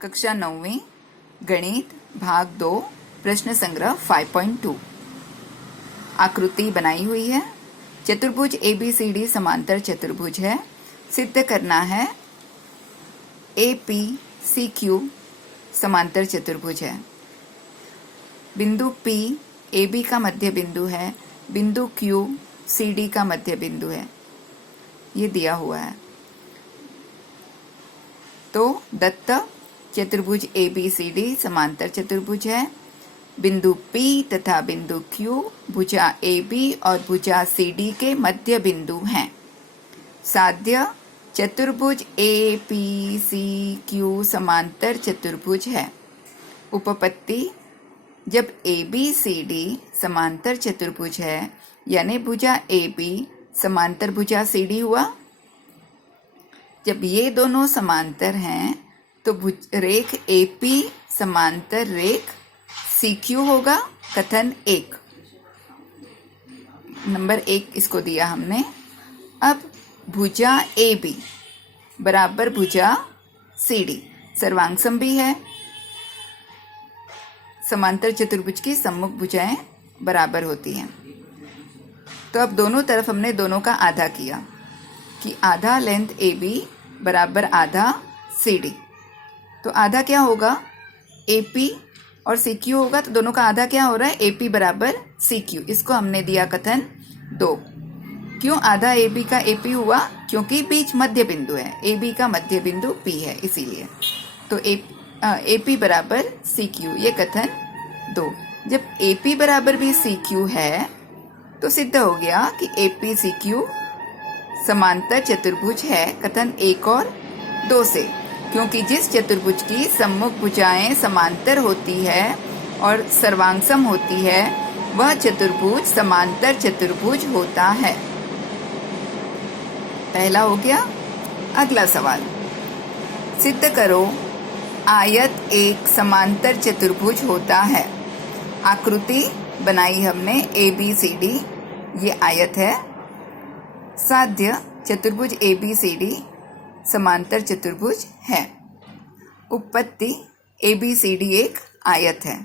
कक्षा 9वीं गणित भाग 2 प्रश्न संग्रह 5.2। आकृति बनाई हुई है। चतुर्भुज ABCD समांतर चतुर्भुज है। सिद्ध करना है APCQ समांतर चतुर्भुज है। बिंदु P AB का मध्य बिंदु है। बिंदु Q CD का मध्य बिंदु है। ये दिया हुआ है। तो दत्त चतुर्भुज ABCD समांतर चतुर्भुज है। बिंदु P तथा बिंदु Q भुजा AB और भुजा CD के मध्य बिंदु हैं। साध्य चतुर्भुज APCQ समांतर चतुर्भुज है। उपपत्ति जब ABCD समांतर चतुर्भुज है यानी भुजा AB समांतर भुजा CD हुआ। जब ये दोनों समांतर हैं तो रेख AP समांतर रेख CQ होगा। कथन 1 नंबर 1 इसको दिया हमने। अब भुजा AB बराबर भुजा CD सर्वांगसम भी है। समांतर चतुर्भुज की सम्मुख भुजाएं बराबर होती हैं। तो अब दोनों तरफ हमने दोनों का आधा किया कि आधा लेंथ AB बराबर आधा CD। तो आधा क्या होगा AP और CQ होगा। तो दोनों का आधा क्या हो रहा है AP बराबर CQ। इसको हमने दिया कथन 2। क्यों आधा AB का AP हुआ? क्योंकि बीच मध्य बिंदु है। AB का मध्य बिंदु P है इसीलिए। तो AP बराबर CQ ये कथन 2। जब AP बराबर भी CQ है तो सिद्ध हो गया कि APCQ समांतर चतुर्भुज है। कथन 1 और 2 से, क्योंकि जिस चतुर्भुज की सम्मुख भुजाएं समांतर होती है और सर्वांगसम होती है वह चतुर्भुज समांतर चतुर्भुज होता है। पहला हो गया। अगला सवाल, सिद्ध करो आयत एक समांतर चतुर्भुज होता है। आकृति बनाई हमने ABCD ये आयत है। साध्य चतुर्भुज ABCD समांतर चतुर्भुज है। उपपत्ति ABCD एक आयत है।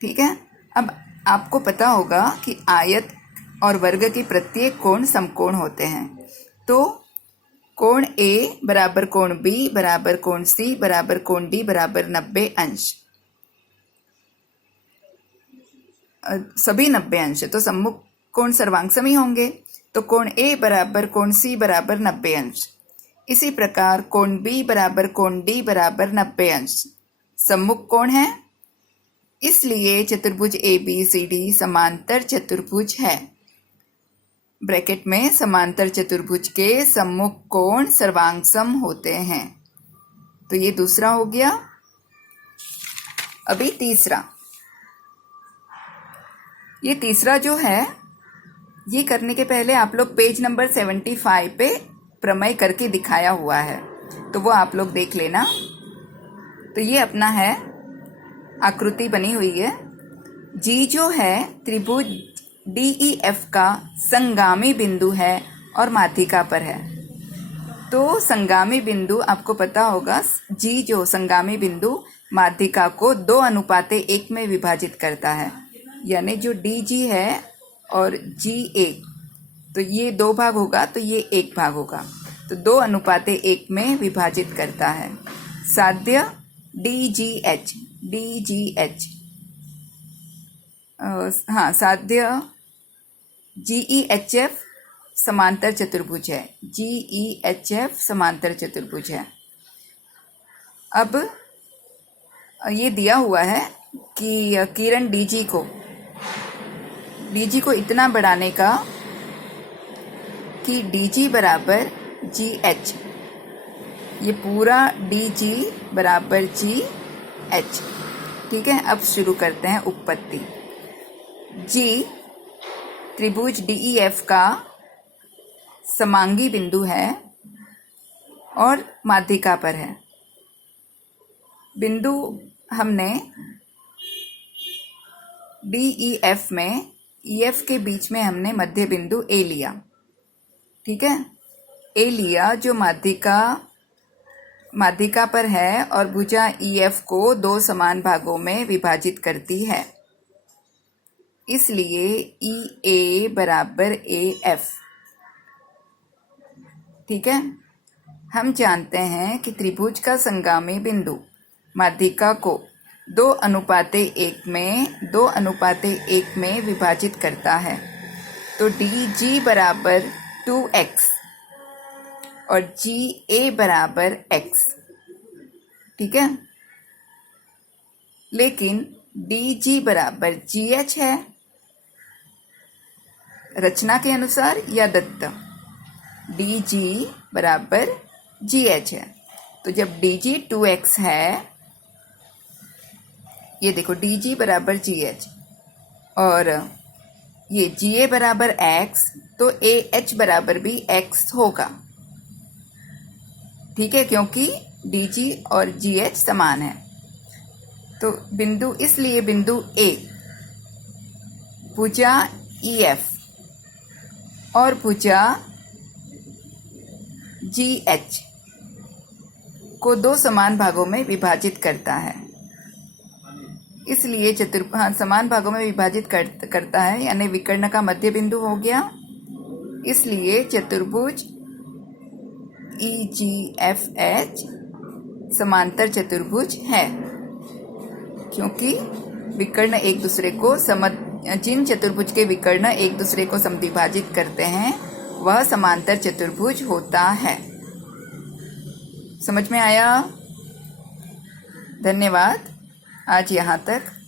ठीक है। अब आपको पता होगा कि आयत और वर्ग के प्रत्येक कोण समकोण होते हैं। तो कोण A बराबर कोण B बराबर कोण C बराबर कोण D बराबर 90 अंश। सभी 90 अंश तो सम्मुख कोण सर्वांगसम ही होंगे। तो कोण A बराबर कोण C बराबर 90 अंश। इसी प्रकार कोण B बराबर कोण D बराबर 90 अंश सम्मुख कोण है। इसलिए चतुर्भुज ABCD समांतर चतुर्भुज है। ब्रैकेट में समांतर चतुर्भुज के सम्मुख कोण सर्वांगसम होते हैं। तो ये दूसरा हो गया। अभी तीसरा। ये तीसरा जो है ये करने के पहले आप लोग पेज नंबर 75 पे प्रमेय करके दिखाया हुआ है तो वो आप लोग देख लेना। तो ये अपना है आकृति बनी हुई है। G जो है त्रिभुज DEF का संगामी बिंदु है और माध्यिका पर है। तो संगामी बिंदु आपको पता होगा G जो संगामी बिंदु माध्यिका को 2:1 में विभाजित करता है। यानी जो DG है और GA तो ये 2 भाग होगा तो ये 1 भाग होगा। तो 2:1 में विभाजित करता है। साध्य DGH साध्य GEHF समांतर चतुर्भुज है। GEHF समांतर चतुर्भुज है। अब ये दिया हुआ है कि किरण DG को इतना बढ़ाने का कि DG बराबर GH। ये पूरा DG बराबर GH। ठीक है। अब शुरू करते हैं उपपत्ति। G त्रिभुज DEF का समांगी बिंदु है और माध्यिका पर है। बिंदु हमने DEF में EF के बीच में हमने मध्य बिंदु A लिया। ठीक है। A लिया जो माध्यिका माध्यिका पर है और भुजा EF को दो समान भागों में विभाजित करती है, इसलिए EA बराबर AF। ठीक है। हम जानते हैं कि त्रिभुज का संगामी बिंदु माध्यिका को 2:1 में विभाजित करता है। तो DG बराबर 2x और GA बराबर x। ठीक है। लेकिन DG बराबर GH है, रचना के अनुसार या दत्त। DG बराबर GH है। तो जब DG 2x है, ये देखो DG बराबर GH और ये GA बराबर x, तो AH बराबर भी x होगा। ठीक है, क्योंकि DG और GH समान है। तो बिंदु, इसलिए बिंदु A भुजा EF और भुजा GH को दो समान भागों में विभाजित करता है, इसलिए समान भागों में विभाजित करता है, यानी विकर्ण का मध्य बिंदु हो गया। इसलिए चतुर्भुज EGFH समांतर चतुर्भुज है, क्योंकि विकर्ण एक दूसरे को जिन चतुर्भुज के विकर्ण एक दूसरे को समद्विभाजित करते हैं वह समांतर चतुर्भुज होता है। समझ में आया? धन्यवाद। आज यहाँ तक।